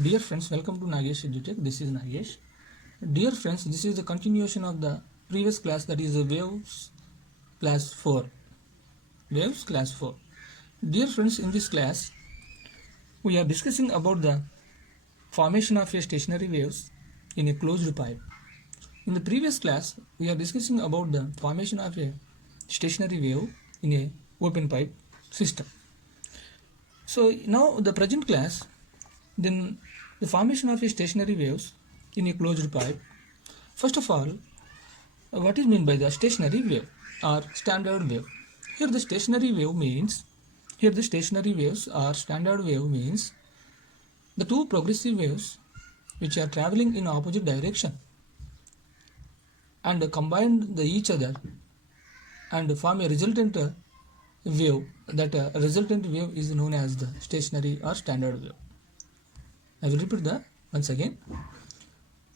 Dear friends, welcome to Nagesh EduTech. This is Nagesh. Dear friends, this is the continuation of the previous class, that is Waves class 4. Waves class 4. Dear friends, in this class we are discussing about the formation of a stationary waves in a closed pipe. In the previous class we are discussing about the formation of a stationary wave in a open pipe system. So now the present class, then the formation of a stationary waves in a closed pipe. First of all, what is meant by the stationary wave or standard wave? Here the stationary waves or standard wave means the two progressive waves which are traveling in opposite direction and combine each other and form a resultant wave. That resultant wave is known as the stationary or standard wave. I will repeat that once again.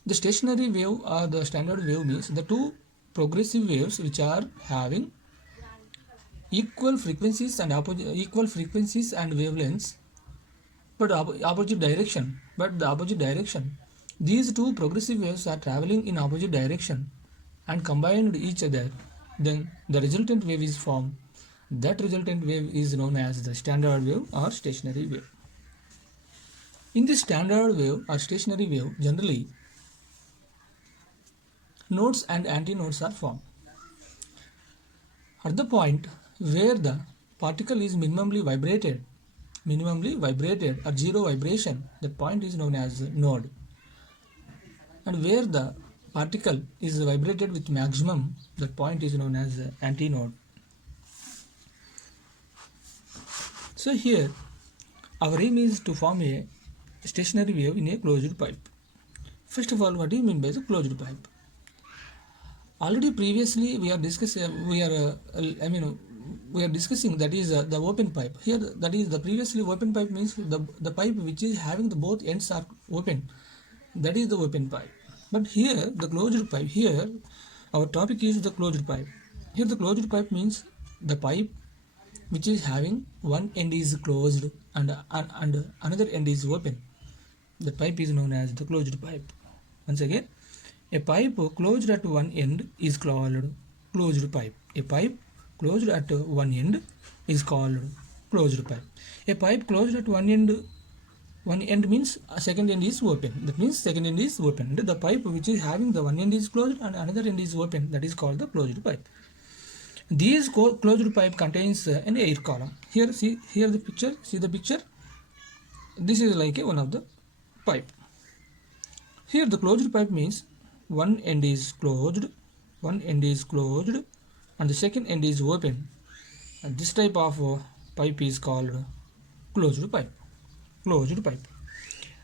The stationary wave or the standard wave means the two progressive waves which are having equal frequencies and wavelengths, but opposite direction. These two progressive waves are traveling in opposite direction and combined each other. Then the resultant wave is formed. That resultant wave is known as the standard wave or stationary wave. In this standard wave or stationary wave, generally nodes and antinodes are formed. At the point where the particle is minimally vibrated or zero vibration, that point is known as node. And where the particle is vibrated with maximum, that point is known as antinode. So here our aim is to form a stationary wave in a closed pipe. First of all, what do you mean by the closed pipe? Already previously we are discussing that is the open pipe. Here that is the previously open pipe means the pipe which is having the both ends are open. That is the open pipe. But here the closed pipe, here our topic is the closed pipe. Here the closed pipe means the pipe which is having one end is closed and another end is open. The pipe is known as the closed pipe. Once again, a pipe closed at one end is called closed pipe. A pipe closed at one end is called closed pipe. A pipe closed at one end means a second end is open. That means second end is open. The pipe which is having the one end is closed and another end is open, that is called the closed pipe. This closed pipe contains an air column. Here, see the picture. This is like one of the pipe. Here the closed pipe means one end is closed, and the second end is open. And this type of pipe is called closed pipe.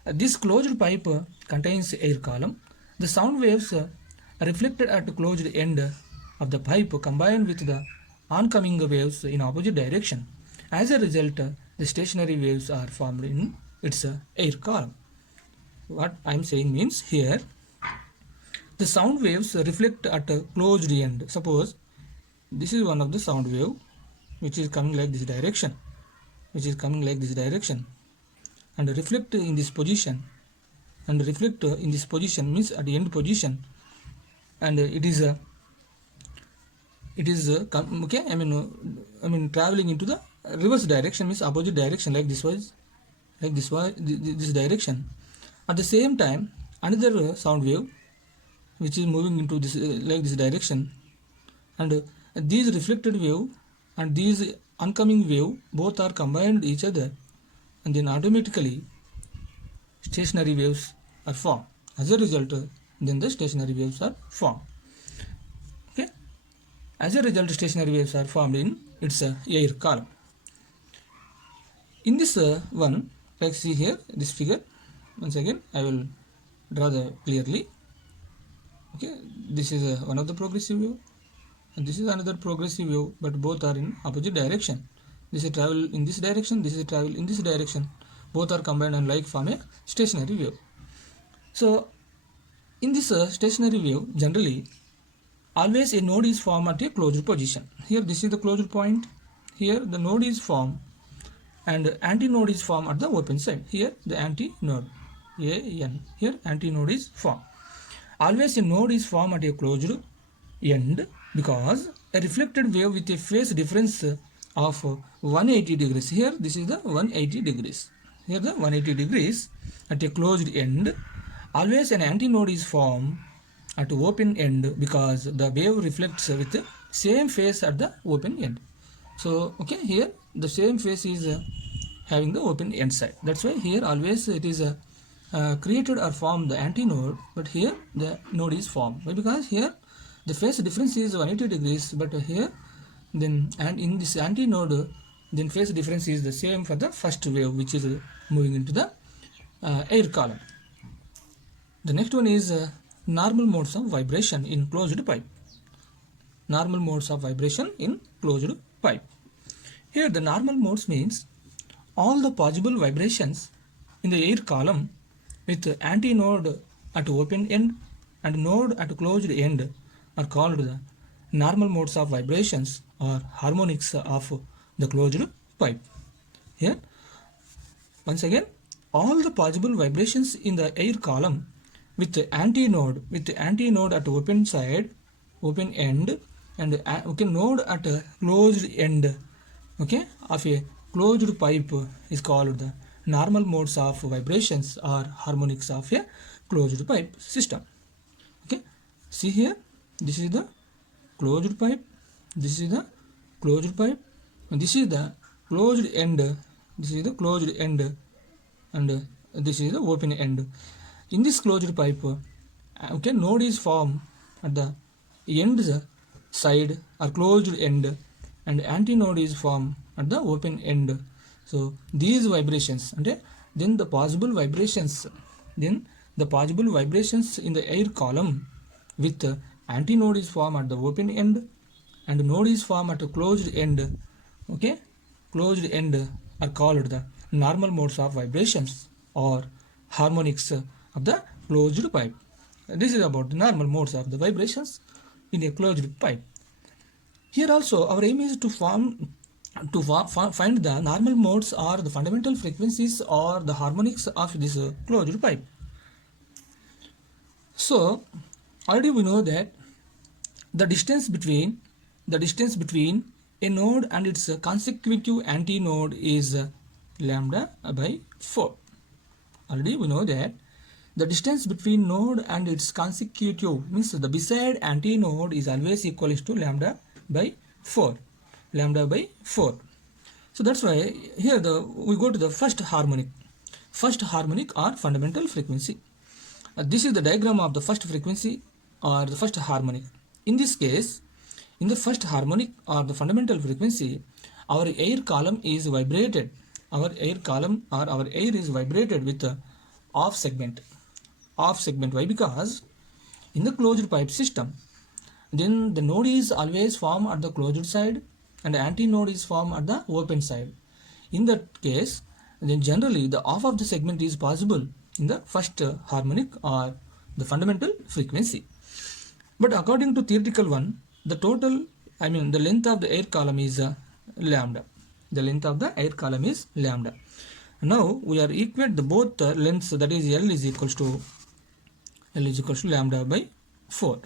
This closed pipe contains air column. The sound waves reflected at the closed end of the pipe combined with the oncoming waves in opposite direction. As a result, the stationary waves are formed in its air column. What I am saying means, here the sound waves reflect at a closed end. Suppose this is one of the sound wave which is coming like this direction, and reflect in this position, means at the end position, and it is traveling into the reverse direction, means opposite direction, like this direction. At the same time, another sound wave which is moving into this like this direction, and these reflected wave and these oncoming wave both are combined each other, and then automatically stationary waves are formed. As a result, then the stationary waves are formed. Okay. As a result, stationary waves are formed in its air column. In this one, like see here this figure. Once again, I will draw the clearly. Okay, this is one of the progressive wave, and this is another progressive wave, but both are in opposite direction. This is travel in this direction, this is travel in this direction. Both are combined and like form a stationary wave. So in this stationary wave, generally always a node is formed at a closed position. Here this is the closed point. Here the node is formed and antinode is formed at the open side. Here the antinode. an. Here antinode is formed. Always a node is formed at a closed end because a reflected wave with a phase difference of 180 degrees. Here this is the 180 degrees. Here the 180 degrees at a closed end. Always an antinode is formed at open end because the wave reflects with the same phase at the open end. So okay, here the same phase is having the open end side. That's why here always it is created or formed the antinode, but here the node is formed. Why? Because here the phase difference is 180 degrees, but here then and in this antinode then phase difference is the same for the first wave which is moving into the air column. The next one is normal modes of vibration in closed pipe. Normal modes of vibration in closed pipe. Here the normal modes means all the possible vibrations in the air column with antinode at open end and node at closed end are called the normal modes of vibrations or harmonics of the closed pipe. Here once again, all the possible vibrations in the air column with antinode at open side, open end, and okay, node at closed end, okay, of a closed pipe is called the normal modes of vibrations or harmonics of a closed pipe system. Okay, see here, this is the closed pipe, this is the closed pipe, and this is the closed end, this is the closed end, and this is the open end. In this closed pipe, okay, node is formed at the end side or closed end, and antinode is formed at the open end. So these vibrations, okay, then the possible vibrations in the air column with antinode is formed at the open end and node is formed at a closed end, okay, closed end are called the normal modes of vibrations or harmonics of the closed pipe. This is about the normal modes of the vibrations in a closed pipe. Here also our aim is to find the normal modes or the fundamental frequencies or the harmonics of this closed pipe. So already we know that the distance between a node and its consecutive antinode is lambda by 4. Already we know that the distance between node and its consecutive means the beside antinode is always equal to lambda by 4. Lambda by 4. So that's why here we go to the first harmonic or fundamental frequency. This is the diagram of the first frequency or the first harmonic. In this case, in the first harmonic or the fundamental frequency, our air column is vibrated. Our air column or our air is vibrated with the off segment. Why? Because in the closed pipe system, then the node is always formed at the closed side and the antinode is formed at the open side. In that case, then generally the off of the segment is possible in the first harmonic or the fundamental frequency. But according to theoretical one, the length of the air column is lambda. The length of the air column is lambda. Now we are equate the both lengths, that is L is equals to lambda by 4.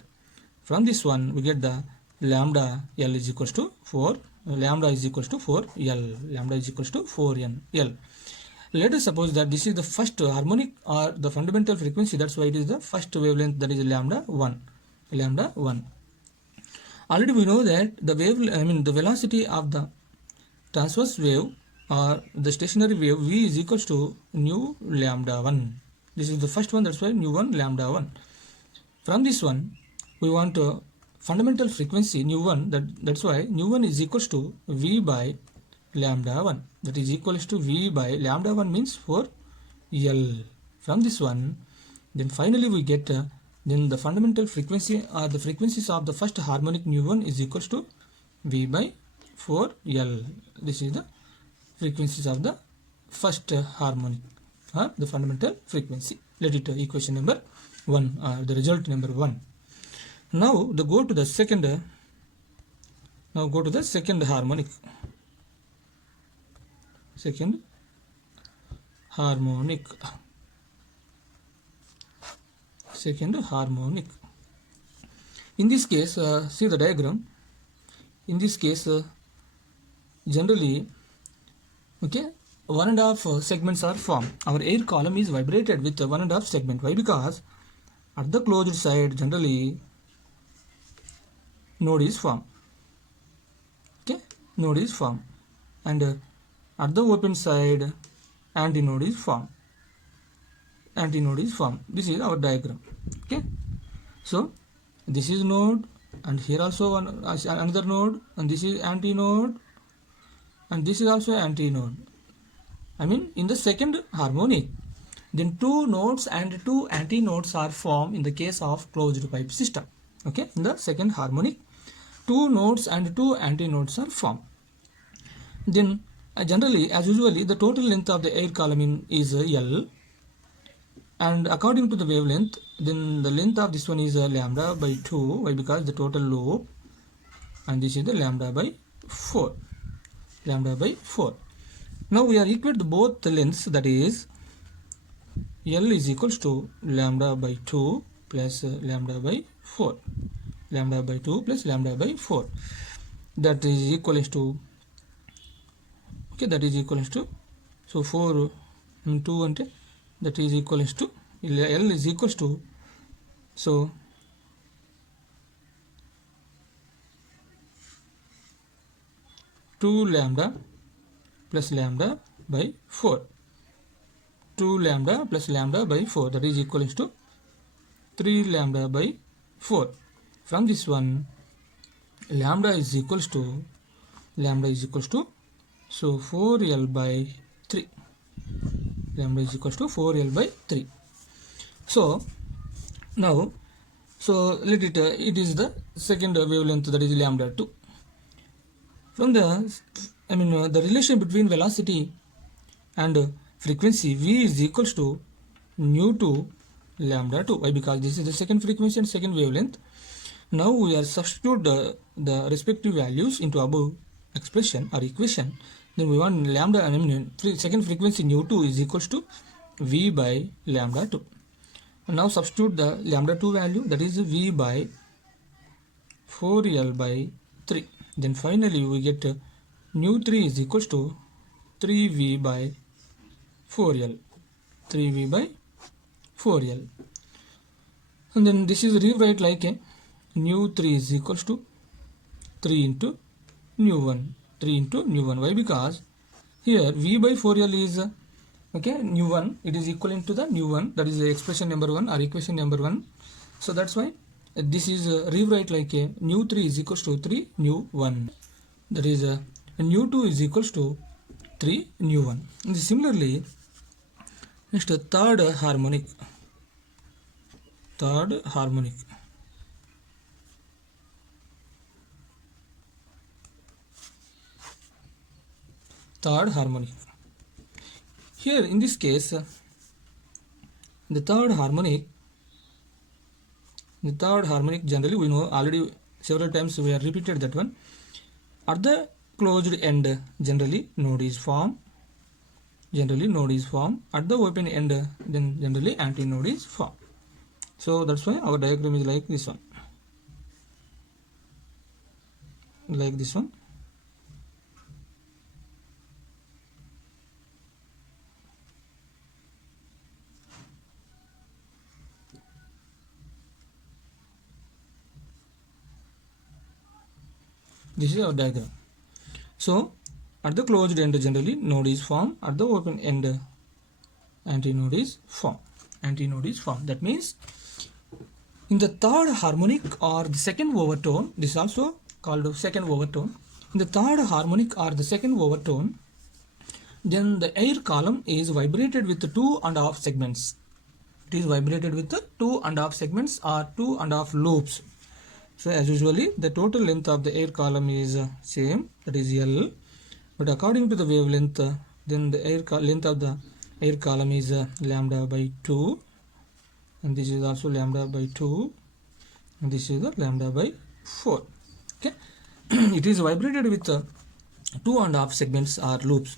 From this one we get the lambda L is equals to 4. Lambda is equals to 4L. Lambda is equals to 4N L. Let us suppose that this is the first harmonic or the fundamental frequency. That's why it is the first wavelength, that is lambda 1. Lambda 1. Already we know that the the velocity of the transverse wave or the stationary wave V is equals to nu lambda 1. This is the first one, that's why nu 1 lambda 1. From this one we want fundamental frequency nu 1, that's why nu 1 is equals to V by lambda 1. That is equals to V by lambda 1 means 4L. From this one, then finally we get then the fundamental frequency or the frequencies of the first harmonic nu 1 is equals to V by 4L. This is the frequencies of the first harmonic or the fundamental frequency. Let it equation number 1 the result number 1. Now go to the second harmonic. Second harmonic. second harmonic. In this case, see the diagram. In this case, generally, okay, 1.5 segments are formed. Our air column is vibrated with 1.5 segment. Why? Because at the closed side, generally, node is formed. Okay, node is formed, and at the open side, antinode is formed. Antinode is formed. This is our diagram. Okay, so this is node, and here also another node, and this is antinode, and this is also antinode. I mean, in the second harmonic, then 2 nodes and 2 antinodes are formed in the case of closed pipe system. Okay, in the second harmonic, 2 nodes and 2 antinodes are formed. Then generally, as usually, the total length of the air column is L, and according to the wavelength, then the length of this one is lambda by 2. Why? Because the total loop, and this is the lambda by 4. Lambda by 4. Now we are equate both the lengths, that is L is equals to lambda by 2 plus lambda by 4. Lambda by 2 plus lambda by 4. That is equals to, okay, that is equals to, so 4 and 2 ante, that is equals to, L is equals to, so 2 lambda plus lambda by 4. 2 lambda plus lambda by 4, that is equals to 3 lambda by 4. From this one, lambda is equals to, so 4L by 3. Lambda is equals to 4L by 3. So now, so let it, it is the second wavelength, that is lambda 2. From the, the relation between velocity and frequency, V is equals to nu to lambda 2. Why? Because this is the second frequency and second wavelength. Now we are substitute the respective values into above expression or equation. Then we want lambda, second frequency nu 2 is equals to V by lambda 2. And now substitute the lambda 2 value, that is V by 4L by 3. Then finally we get nu 3 is equals to 3V by 4L. 3V by 4L. And then this is rewrite like a nu 3 is equals to 3 into nu 1. 3 into nu 1. Why? Because here V by 4L is okay, nu 1, it is equivalent to the nu 1, that is the expression number 1 or equation number 1. So that's why this is rewrite like a nu 3 is equals to 3 nu 1. That is nu 2 is equals to 3 nu 1. And similarly, next third harmonic. Third harmonic. Third harmonic. Here in this case, the third harmonic generally we know already several times, we have repeated that one. At the closed end, generally node is formed. At the open end, then generally antinode is formed. So that's why our diagram is like this one. Like this one. This is our diagram. So at the closed end, generally node is formed. At the open end, antinode is formed. That means in the third harmonic or the second overtone, this is also called second overtone. In the third harmonic or the second overtone, then the air column is vibrated with 2.5 segments. It is vibrated with 2.5 segments or 2.5 loops. So as usually, the total length of the air column is same, that is L. But according to the wavelength, then the length of the air column is lambda by 2, and this is also lambda by 2, and this is the lambda by 4. Okay, it is vibrated with 2.5 segments or loops.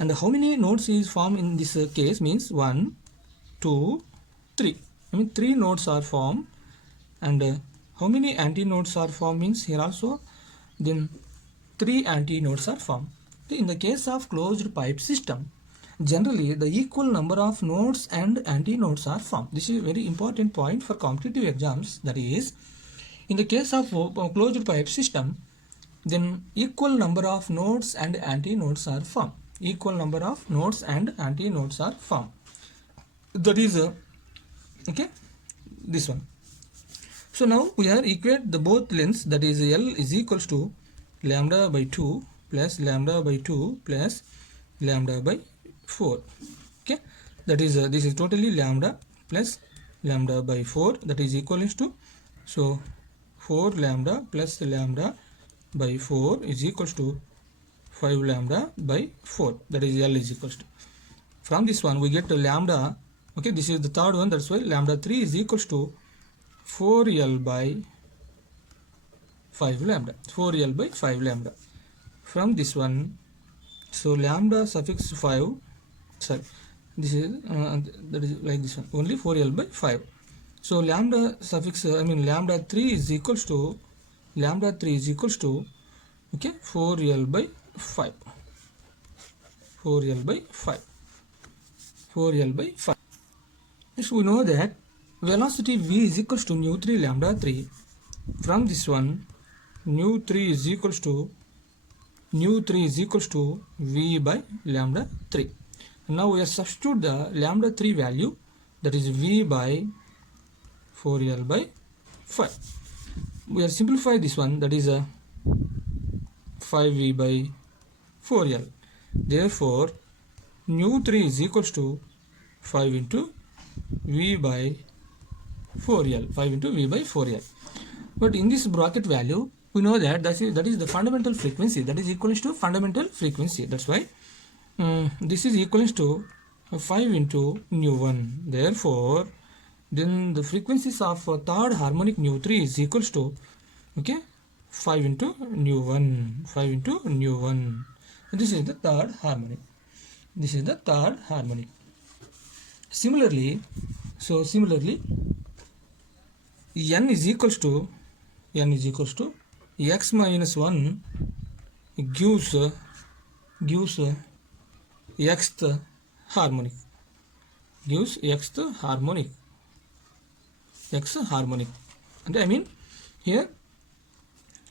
And how many nodes is formed in this case means 1, 2, 3. I mean 3 nodes are formed, and how many antinodes are formed means here also then 3 antinodes are formed. In the case of closed pipe system, generally the equal number of nodes and antinodes are formed. This is a very important point for competitive exams. That is, in the case of closed pipe system, then equal number of nodes and antinodes are formed. Equal number of nodes and antinodes are formed. That is okay, this one. So now we are equate the both lengths, that is L is equals to lambda by 2 plus lambda by 2 plus lambda by 4. Okay, that is this is totally lambda plus lambda by 4, that is equivalent to, so 4 lambda plus lambda by 4 is equals to 5 lambda by 4, that is L is equals to. From this one we get the lambda. Okay, this is the third one, that's why lambda 3 is equals to 4L by 5 lambda, 4L by 5 lambda. From this one, so lambda suffix 5, sorry, this is that is like this one, only 4L by 5. So lambda suffix lambda 3 is equals to okay 4L by 5, 4L by 5, 4L by 5. Next we know that velocity v is equals to nu 3 lambda 3. From this one, nu 3 is equals to v by lambda 3. Now we have substitute the lambda 3 value, that is v by 4L by 5. We have simplified this one, that is 5v by 4L. Therefore, nu 3 is equals to 5 into v by 4L, 5 into v by 4L. But in this bracket value, we know that that is the fundamental frequency, that is equivalent to fundamental frequency. That's why this is equivalent to 5 into nu 1. Therefore, then the frequencies of third harmonic nu 3 is equals to okay 5 into nu 1, 5 into nu 1. This is the third harmonic. This is the third harmonic. Similarly, n is equals to x minus 1 gives xth harmonic, x harmonic. And I mean here,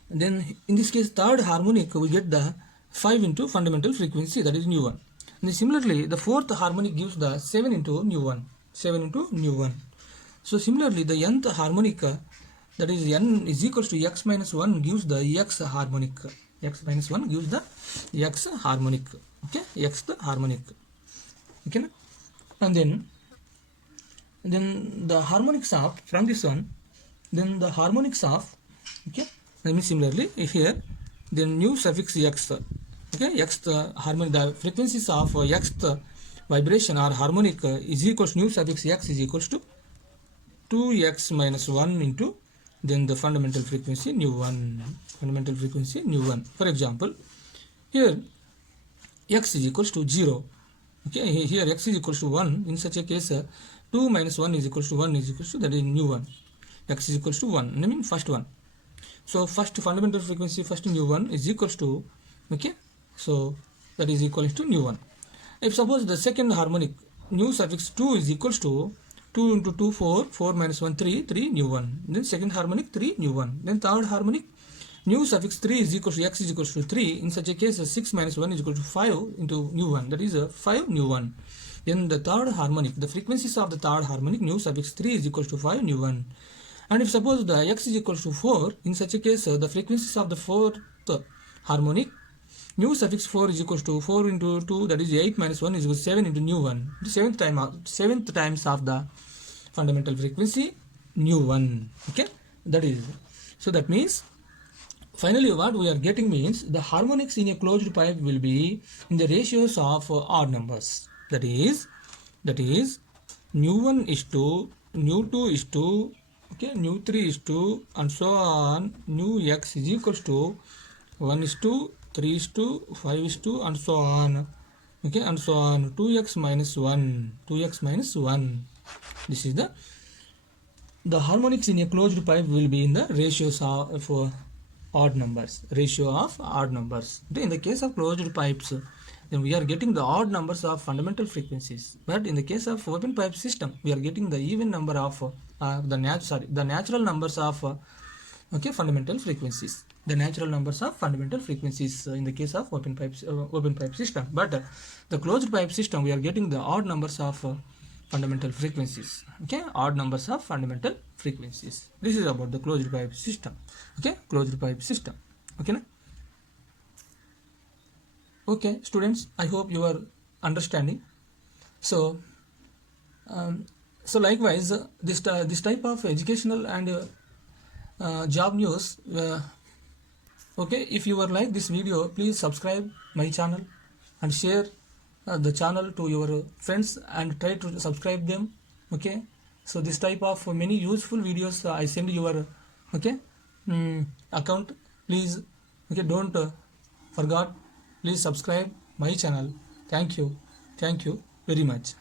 then in this case third harmonic we get the 5 into fundamental frequency, that is nu 1. And similarly the fourth harmonic gives the 7 into nu 1, 7 into nu 1. So similarly the nth harmonic, that is n is equals to x minus 1 gives the x harmonic, x minus 1 gives the x harmonic, okay, xth harmonic, okay. And then the harmonics of, from this one, then the harmonics of, okay, I mean similarly here, then nu suffix x, okay, xth harmonic, the frequencies of xth vibration or harmonic is equals to nu suffix x is equals to 2x minus 1 into then the fundamental frequency nu 1, fundamental frequency nu 1. For example, here x is equals to 0, okay, here x is equals to 1. In such a case 2 minus 1 is equals to 1 is equals to, that is nu 1, x is equals to 1, I mean first one. So first fundamental frequency, first nu 1 is equals to, okay, so that is equal to nu 1. If suppose the second harmonic nu suffix 2 is equals to 2 into 2 4, 4 minus 1 3, 3 nu 1, then second harmonic 3 nu 1, then third harmonic nu suffix 3 is equals to x is equals to 3. In such a case 6 minus 1 is equal to 5 into nu 1, that is 5 nu 1. Then the third harmonic, the frequencies of the third harmonic nu suffix 3 is equals to 5 nu 1. And if suppose the x is equals to 4, in such a case the frequencies of the fourth harmonic nu suffix 4 is equals to 4 into 2, that is 8 minus 1 is equals to 7 into nu 1, the seventh times of the fundamental frequency nu 1, okay, that is. So that means finally what we are getting means the harmonics in a closed pipe will be in the ratios of odd numbers, that is nu 1 is to nu 2 is to, okay, nu 3 is to, and so on, nu x is equals to 1 is to 3 is to 5 is to, and so on, okay, and so on, 2x minus 1, 2x minus 1. This is the the harmonics in a closed pipe will be in the ratios of odd numbers. Ratio of odd numbers. In the case of closed pipes, then we are getting the odd numbers of fundamental frequencies. But in the case of open pipe system, we are getting the even number of the natural numbers of fundamental frequencies. The natural numbers of fundamental frequencies in the case of open pipe system. But the closed pipe system, we are getting the odd numbers of fundamental frequencies. Okay, odd numbers of fundamental frequencies. This is about the closed pipe system. Okay, closed pipe system. Okay, okay, students, I hope you are understanding. So likewise, this type of educational and job news, okay, if you are like this video, please subscribe my channel and share the channel to your friends and try to subscribe them. Okay, so this type of many useful videos I send your account. Please, okay, don't forget, please subscribe my channel. Thank you very much.